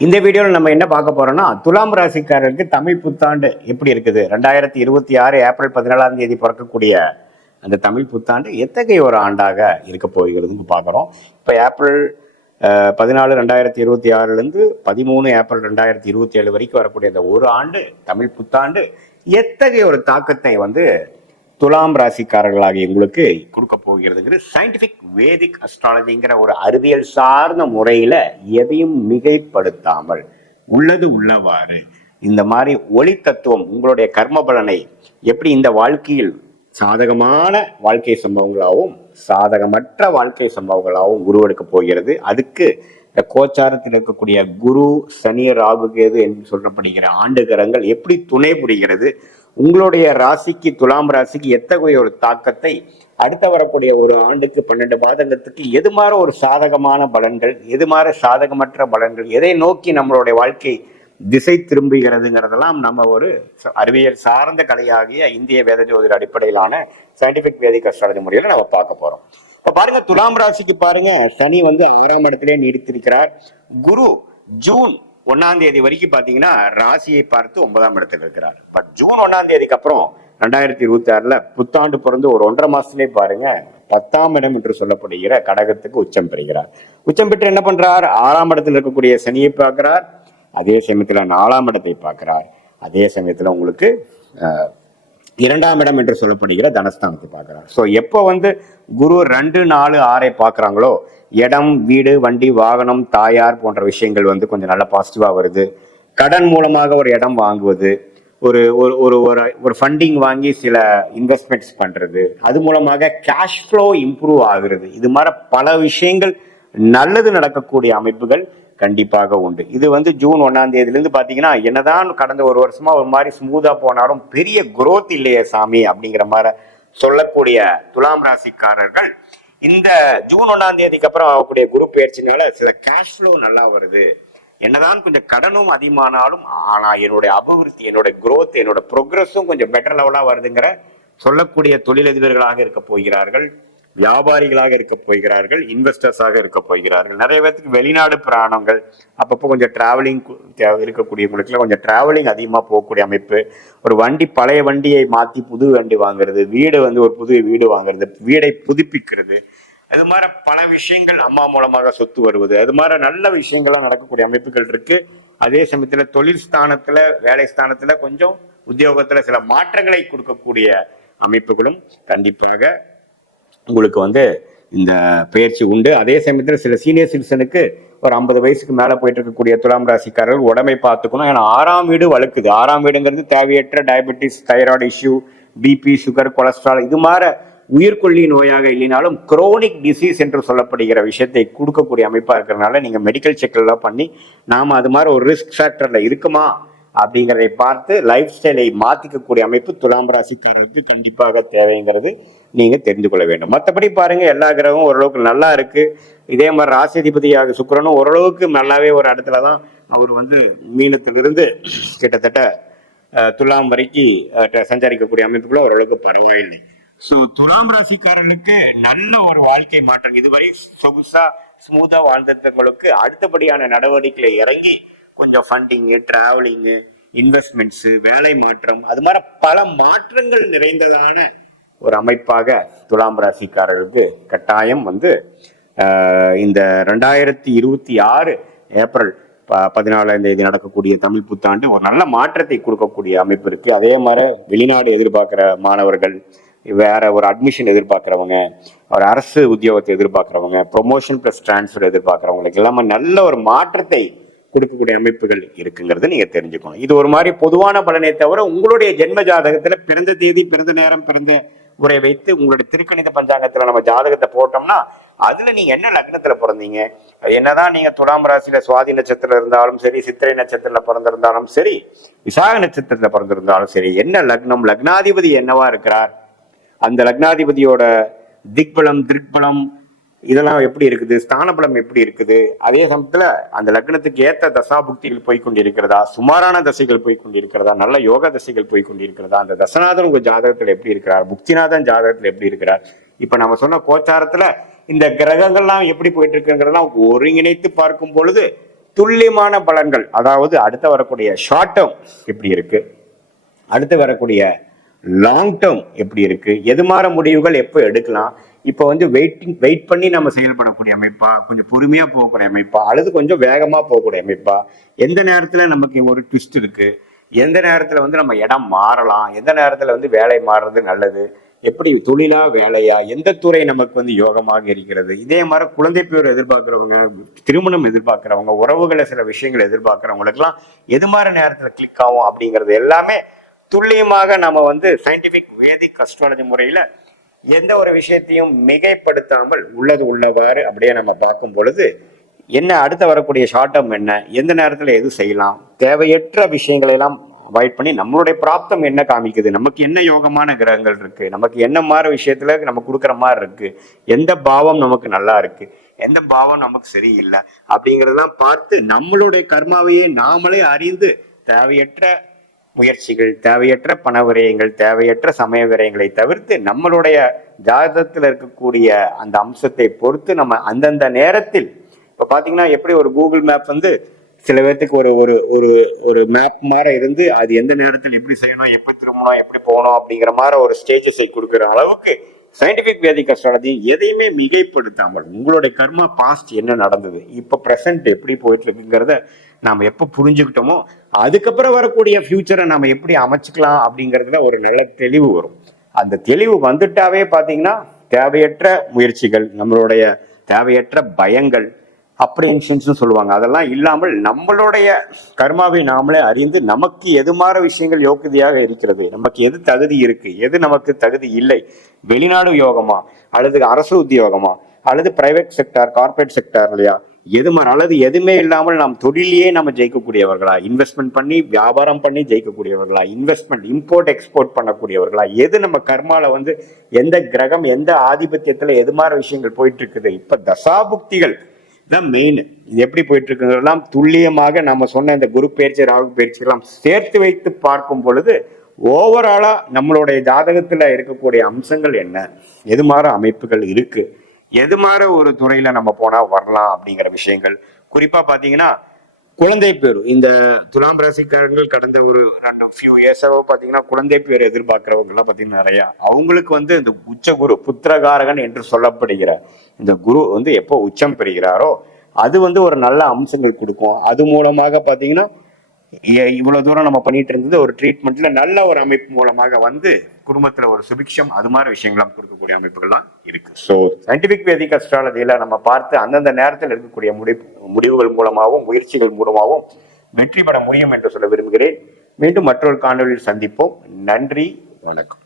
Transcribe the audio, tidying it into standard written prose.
இந்த வீடியோவில் நம்ம என்ன பார்க்க போறோம்னா, துலாம் ராசிக்காரருக்கு தமிழ் புத்தாண்டு எப்படி இருக்குது, 2026 ஏப்ரல் 17ஆம் தேதி பிறக்கக்கூடிய அந்த தமிழ் புத்தாண்டு எத்தகைய ஒரு ஆண்டாக இருக்க போகிறதுன்னு பார்க்குறோம். இப்போ ஏப்ரல் 14 2026லேருந்து 13 ஏப்ரல் 2027 வரைக்கும் வரக்கூடிய அந்த ஒரு ஆண்டு தமிழ் புத்தாண்டு எத்தகைய ஒரு தாக்கத்தை துலாம் ராசிக்காரர்களாகிய உங்களுக்கு கொடுக்க போகிறதுங்கிறது சயின்டிபிக் வேதிக் அஸ்ட்ராலஜிங்கிற ஒரு அறிவியல் சார்ந்த முறையில எதையும் மிகைப்படுத்தாமல் உள்ளது உள்ளவாறு இந்த மாதிரி ஒளி தத்துவம் உங்களுடைய கர்ம பலனை எப்படி இந்த வாழ்க்கையில் சாதகமான வாழ்க்கை சம்பவங்களாகவும் சாதகமற்ற வாழ்க்கை சம்பவங்களாகவும் உருவெடுக்க போகிறது. அதுக்கு இந்த கோச்சாரத்தில் இருக்கக்கூடிய குரு, சனி, ராகு, கேது என்று சொல்லப்படுகிற ஆண்டுகரங்கள் எப்படி துணை புரிகிறது, உங்களுடைய ராசிக்கு துலாம் ராசிக்கு எத்தகைய ஒரு தாக்கத்தை அடுத்த வரக்கூடிய ஒரு ஆண்டுக்கு 12 மாதங்களுக்கு எது மாதிரி ஒரு சாதகமான பலன்கள், எது மாதிரி சாதகமற்ற பலன்கள், எதை நோக்கி நம்மளுடைய வாழ்க்கை திசை திரும்புகிறதுங்கிறதெல்லாம் நம்ம ஒரு அறிவியல் சார்ந்த கலையாகிய இந்திய வேத ஜோதிட அடிப்படையிலான சயின்டிபிக் வேதிக் அஸ்ட்ராலஜி முறையில நம்ம பார்க்க போறோம். இப்ப பாருங்க, துலாம் ராசிக்கு பாருங்க, சனி 6ஆம் இடத்திலே நீடித்திருக்கிறார். குரு ஜூன் 1ஆம் தேதி வரைக்கும் பாத்தீங்கன்னா ராசியை பார்த்து 9ஆம் இடத்துல இருக்கிறார். பட் ஜூன் 1ஆம் தேதிக்கு அப்புறம் 2026ல புத்தாண்டு பிறந்து ஒரு 1.5 மாசத்திலே பாருங்க 10ஆம் இடம் என்று சொல்லப்படுகிற கடகத்துக்கு உச்சம் பெறுகிறார். உச்சம் பெற்று என்ன பண்றார், 6ஆம் இடத்துல இருக்கக்கூடிய சனியை பார்க்கிறார், அதே சமயத்துல 4ஆம் இடத்தை பார்க்கிறார், அதே சமயத்துல உங்களுக்கு 2ஆம் இடம் என்று சொல்லப்படுகிற தனஸ்தானத்தை பார்க்கிறார். ஸோ எப்போ குரு 2, 4, 6 பார்க்குறாங்களோ இடம், வீடு, வண்டி, வாகனம், தாயார் போன்ற விஷயங்கள் கொஞ்சம் நல்லா பாசிட்டிவா வருது. கடன் மூலமாக ஒரு இடம் வாங்குவது, ஒரு ஒரு ஒரு ஃபண்டிங் வாங்கி சில இன்வெஸ்ட்மெண்ட்ஸ் பண்றது, அது மூலமாக கேஷ் ஃப்ளோ இம்ப்ரூவ் ஆகுறது, இது மாதிரி பல விஷயங்கள் நல்லது நடக்கக்கூடிய அமைப்புகள் கண்டிப்பாக உண்டு. இது ஜூன் 1ஆம் தேதியிலிருந்து பாத்தீங்கன்னா, என்னதான் கடந்த ஒரு வருஷமா ஒரு மாதிரி ஸ்மூதா போனாலும் பெரிய குரோத் இல்லையே சாமி அப்படிங்கிற மாதிரி சொல்லக்கூடிய துலாம் ராசிக்காரர்கள் இந்த ஜூன் 1ஆம் தேதிக்கு அப்புறம் ஆகக்கூடிய குரு பயிற்சினால சில கேஷ் ஃப்ளோ நல்லா வருது. என்னதான் கொஞ்சம் கடனும் அதிகமானாலும் ஆனா என்னுடைய அபிவிருத்தி, என்னோட குரோத், என்னோட ப்ரோக்ரஸும் கொஞ்சம் பெட்டர் லெவலா வருதுங்கிற சொல்லக்கூடிய தொழிலதிபர்களாக இருக்க போகிறார்கள், வியாபாரிகளாக இருக்க போகிறார்கள், இன்வெஸ்டர்ஸாக இருக்க போகிறார்கள். நிறைய பேருக்கு வெளிநாடு பிராணங்கள், அப்பப்போ கொஞ்சம் டிராவலிங் இருக்கக்கூடியவங்களுக்குலாம் கொஞ்சம் டிராவலிங் அதிகமாக போகக்கூடிய அமைப்பு, ஒரு வண்டி பழைய வண்டியை மாற்றி புது வண்டி வாங்குறது, வீடு ஒரு புது வீடு வாங்குறது, வீடை புதுப்பிக்கிறது, அது மாதிரி பல விஷயங்கள், அம்மா மூலமாக சொத்து வருவது, அது மாதிரி நல்ல விஷயங்கள்லாம் நடக்கக்கூடிய அமைப்புகள் இருக்கு. அதே சமயத்துல தொழில் ஸ்தானத்துல, வேலை ஸ்தானத்துல கொஞ்சம் உத்தியோகத்துல சில மாற்றங்களை கொடுக்கக்கூடிய அமைப்புகளும் கண்டிப்பாக உங்களுக்கு இந்த பயிற்சி உண்டு. அதே சமயத்தில் சில சீனியர் சிட்டிசனுக்கு ஒரு 50 வயசுக்கு மேல போயிட்டு இருக்கக்கூடிய துலாம் ராசிக்காரர்கள் உடம்பை பார்த்துக்கணும். ஏன்னா 6ஆம் வீடு வழுக்குது. 6ஆம் வீடுங்கிறது தேவையற்ற diabetes, thyroid issue, BP, sugar, cholesterol, இது மாதிரி உயிர்கொல்லி நோயாக இல்லைனாலும் குரோனிக் டிசீஸ் என்று சொல்லப்படுகிற விஷயத்தை கொடுக்கக்கூடிய அமைப்பா இருக்கிறதுனால நீங்க மெடிக்கல் செக்லாம் பண்ணி நாம அது மாதிரி ஒரு ரிஸ்க் ஃபேக்டர்ல இருக்குமா அப்படிங்கிறதை பார்த்து லைஃப் ஸ்டைலை மாத்திக்கக்கூடிய அமைப்பு துலாம் ராசிக்காரர்களுக்கு கண்டிப்பாக தேவைங்கிறது நீங்க தெரிந்து கொள்ள வேண்டும். மற்றபடி பாருங்க, எல்லா கிரகமும் ஓரளவுக்கு நல்லா இருக்கு. இதே மாதிரி ராசிதிபதியாக சுக்கிரனும் ஓரளவுக்கு நல்லாவே ஒரு இடத்துலதான் அவர் மீனத்திலிருந்து கிட்டத்தட்ட துலாம் வரைக்கும் சஞ்சரிக்கக்கூடிய அமைப்புகளும் ஓரளவுக்கு பரவாயில்லை. ஸோ துலாம் ராசிக்காரர்களுக்கு நல்ல ஒரு வாழ்க்கை மாற்றம். இதுவரை சொகுசா ஸ்மூதா வாழ்ந்தவங்களுக்கு அடுத்தபடியான நடவடிக்கைகளை இறங்கி கொஞ்சம் ஃபண்டிங்கு, டிராவலிங்கு, இன்வெஸ்ட்மெண்ட்ஸ், வேலை மாற்றம், அது மாதிரி பல மாற்றங்கள் நிறைந்ததான ஒரு அமைப்பாக துலாம் ராசிக்காரர்களுக்கு கட்டாயம் இந்த 2026 ஏப்ரல் 14ஆம் தேதி நடக்கக்கூடிய தமிழ் புத்தாண்டு ஒரு நல்ல மாற்றத்தை கொடுக்கக்கூடிய அமைப்பு இருக்கு. அதே மாதிரி வெளிநாடு எதிர்பார்க்கிற மாணவர்கள், வேற ஒரு அட்மிஷன் எதிர்பார்க்கிறவங்க, ஒரு அரசு உத்தியோகத்தை எதிர்பார்க்கிறவங்க, ப்ரொமோஷன் பிளஸ் டிரான்ஸ்ஃபர் எதிர்பார்க்கிறவங்களுக்கு எல்லாமே நல்ல ஒரு மாற்றத்தை கொடுக்கக்கூடிய அமைப்புகள் இருக்குங்கிறத நீங்க தெரிஞ்சுக்கணும். இது ஒரு மாதிரி பொதுவான பலனை தவிர உங்களுடைய ஜென்ம ஜாதகத்துல பிறந்த தேதி, பிறந்த நேரம், பிறந்த உரை வைத்து உங்களுடைய திருக்கணித பஞ்சாங்கத்துல நம்ம ஜாதகத்தை போட்டோம்னா அதுல நீங்க என்ன லக்னத்துல பிறந்தீங்க, என்னதான் நீங்க துலாம் ராசியில சுவாதி நட்சத்திரம் இருந்தாலும் சரி, சித்திரை நட்சத்திரத்துல பிறந்திருந்தாலும் சரி, விசாக நட்சத்திரத்துல பிறந்திருந்தாலும் சரி, என்ன லக்னம், லக்னாதிபதி என்னவா இருக்கிறார், அந்த லக்னாதிபதியோட திக்பலம், திருக்பலம் இதெல்லாம் எப்படி இருக்குது, ஸ்தானபலம் எப்படி இருக்குது, அதே சமயத்துல அந்த லக்னத்துக்கு ஏற்ற தசாபுக்திகள் போய்கொண்டிருக்கிறதா, சுமாரான தசைகள் போய்கொண்டிருக்கிறதா, நல்ல யோக தசைகள் போய்கொண்டிருக்கிறதா, அந்த தசநாதன் உங்க ஜாதகத்துல எப்படி இருக்கிறார், புக்திநாதன் ஜாதகத்துல எப்படி இருக்கிறார், இப்ப நம்ம சொன்ன கோச்சாரத்துல இந்த கிரகங்கள்லாம் எப்படி போயிட்டு இருக்குங்கிறதெல்லாம் ஒருங்கிணைத்து பார்க்கும் பொழுது துல்லியமான பலன்கள், அதாவது அடுத்து வரக்கூடிய ஷார்ட் டேர்ம் எப்படி இருக்கு, அடுத்து வரக்கூடிய லாங் டேர்ம் எப்படி இருக்கு, எது மாதிரி முடிவுகள் எப்போ எடுக்கலாம், இப்போ வந்து வெயிட் பண்ணி நம்ம செயல்படக்கூடிய அமைப்பா, கொஞ்சம் பொறுமையா போகக்கூடிய அமைப்பா, அல்லது கொஞ்சம் வேகமா போகக்கூடிய அமைப்பா, எந்த நேரத்துல நமக்கு ஒரு ட்விஸ்ட் இருக்கு, எந்த நேரத்துல வந்து நம்ம இடம் மாறலாம், எந்த நேரத்துல வந்து வேலை மாறுறது நல்லது, எப்படி தொழிலா வேலையா, எந்த துறை நமக்கு வந்து யோகமாக இருக்கிறது, இதே மாதிரி குழந்தை பேர் எதிர்பார்க்கிறவங்க, திருமணம் எதிர்பார்க்கிறவங்க, உறவுகளை சில விஷயங்கள் எதிர்பார்க்கிறவங்களுக்கு எல்லாம் எது மாதிரி நேரத்துல கிளிக் ஆகும் அப்படிங்கிறது எல்லாமே துல்லியமாக நம்ம வந்து சயின்டிபிக் வேதிக் அஸ்ட்ராலஜி முறையில எந்த ஒரு விஷயத்தையும் மிகைப்படுத்தாமல் உள்ளது உள்ளவாறு அப்படியே நம்ம பார்க்கும் பொழுது என்ன அடுத்த வரக்கூடிய ஷார்ட் டேர்ம் என்ன, எந்த நேரத்துல எது செய்யலாம், தேவையற்ற விஷயங்களை எல்லாம் அவாய்ட் பண்ணி நம்மளுடைய பிராப்தம் என்ன காமிக்குது, நமக்கு என்ன யோகமான கிரகங்கள் இருக்கு, நமக்கு என்ன மாதிரி விஷயத்துல நம்ம கொடுக்குற மாதிரி இருக்கு, எந்த பாவம் நமக்கு நல்லா இருக்கு, எந்த பாவம் நமக்கு சரியில்லை அப்படிங்கறதெல்லாம் பார்த்து நம்மளுடைய கர்மாவையே நாமளே அறிந்து தேவையற்ற முயற்சிகள், தேவையற்ற பண விரயங்கள், தேவையற்ற சமய விரயங்களை தவிர்த்து நம்மளுடைய ஜாதகத்தில் இருக்கக்கூடிய அந்த அம்சத்தை பொறுத்து நம்ம அந்தந்த நேரத்தில், இப்ப பாத்தீங்கன்னா எப்படி ஒரு கூகுள் மேப் வந்து சில பேர்த்துக்கு ஒரு ஒரு ஒரு ஒரு மேப் மாதிரி இருந்து அது எந்த நேரத்தில் எப்படி செய்யணும், எப்படி திரும்பணும், எப்படி போகணும் அப்படிங்கிற மாதிரி ஒரு ஸ்டேஜஸை கொடுக்குற அளவுக்கு சயின்டிபிக் வேதிக் அஸ்ட்ராலஜி எதையுமே மிகைப்படுத்தாமல் உங்களுடைய கர்மா பாஸ்ட் என்ன நடந்தது, இப்ப பிரசன்ட் எப்படி போயிட்டு இருக்குங்கிறத நாம எப்ப புரிஞ்சுக்கிட்டோமோ அதுக்கப்புறம் வரக்கூடிய ஃபியூச்சரை நாம எப்படி அமைச்சுக்கலாம் அப்படிங்கிறதுல ஒரு நல்ல தெளிவு வரும். அந்த தெளிவு வந்துட்டாவே பாத்தீங்கன்னா தேவையற்ற முயற்சிகள், நம்மளுடைய தேவையற்ற பயங்கள், அப்ரிஹென்ஷன்ஸ் சொல்லுவாங்க, அதெல்லாம் இல்லாமல் நம்மளுடைய கர்மாவை நாமளே அறிந்து நமக்கு எது மாதிரி விஷயங்கள் யோக்கியதையாக இருக்கிறது, நமக்கு எது தகுதி இருக்கு, எது நமக்கு தகுதி இல்லை, வெளிநாடு யோகமா அல்லது அரசு உத்தியோகமா அல்லது பிரைவேட் செக்டார் கார்பரேட் செக்டார் இல்லையா, எது மாதிரி அல்லது எதுவுமே இல்லாமல் நாம் தொழிலையே நம்ம ஜெயிக்கக்கூடியவர்களா, இன்வெஸ்ட்மெண்ட் பண்ணி வியாபாரம் பண்ணி ஜெயிக்கக்கூடியவர்களா, இன்வெஸ்ட்மெண்ட் இம்போர்ட் எக்ஸ்போர்ட் பண்ணக்கூடியவர்களா, எது நம்ம கர்மால வந்து எந்த கிரகம் எந்த ஆதிபத்தியத்துல எது மாதிரி விஷயங்கள் போயிட்டு இருக்குது, இப்ப தசாபுக்திகள் தான் மெயின். இது எப்படி போயிட்டு இருக்குங்கிறதெல்லாம் துல்லியமாக நம்ம சொன்ன இந்த குரு பயிற்சி ராகு பயிற்சி எல்லாம் சேர்த்து வைத்து பார்க்கும் பொழுது ஓவராலா நம்மளுடைய ஜாதகத்துல இருக்கக்கூடிய அம்சங்கள் என்ன, எது மாதிரி அமைப்புகள் இருக்கு, எது மாதிரி ஒரு துறையில நம்ம போனா வரலாம் அப்படிங்கிற விஷயங்கள். குறிப்பா பாத்தீங்கன்னா குழந்தை பேரு, இந்த துலாம் ராசிக்காரர்கள் கடந்த ஒரு ஃபியூ இயர்ஸாவோ பாத்தீங்கன்னா குழந்தை பேர் எதிர்பார்க்கிறவங்க எல்லாம் பாத்தீங்கன்னா நிறைய, அவங்களுக்கு வந்து இந்த உச்ச குரு புத்திரகாரகன் என்று சொல்லப்படுகிற இந்த குரு வந்து எப்போ உச்சம் பெறுகிறாரோ அது வந்து ஒரு நல்ல அம்சங்கள் கொடுக்கும். அது மூலமாக பாத்தீங்கன்னா இவ்வளவு தூரம் நம்ம பண்ணிட்டு இருந்தது ஒரு ட்ரீட்மெண்ட்ல நல்ல ஒரு அமைப்பு மூலமாக வந்து குடும்பத்துல ஒரு சுபிக்ஷம் அது மாதிரி விஷயங்கள்லாம் கொடுக்கக்கூடிய அமைப்புகள்லாம் இருக்கு. ஸோ சயின்டிபிக் வேதிக் அஸ்ட்ராலஜியில நம்ம பார்த்து அந்தந்த நேரத்தில் இருக்கக்கூடிய முடிவுகள் மூலமாகவும் முயற்சிகள் மூலமாகவும் வெற்றி பெற முடியும் என்று சொல்ல விரும்புகிறேன். மீண்டும் மற்றொரு காணொலியில் சந்திப்போம். நன்றி, வணக்கம்.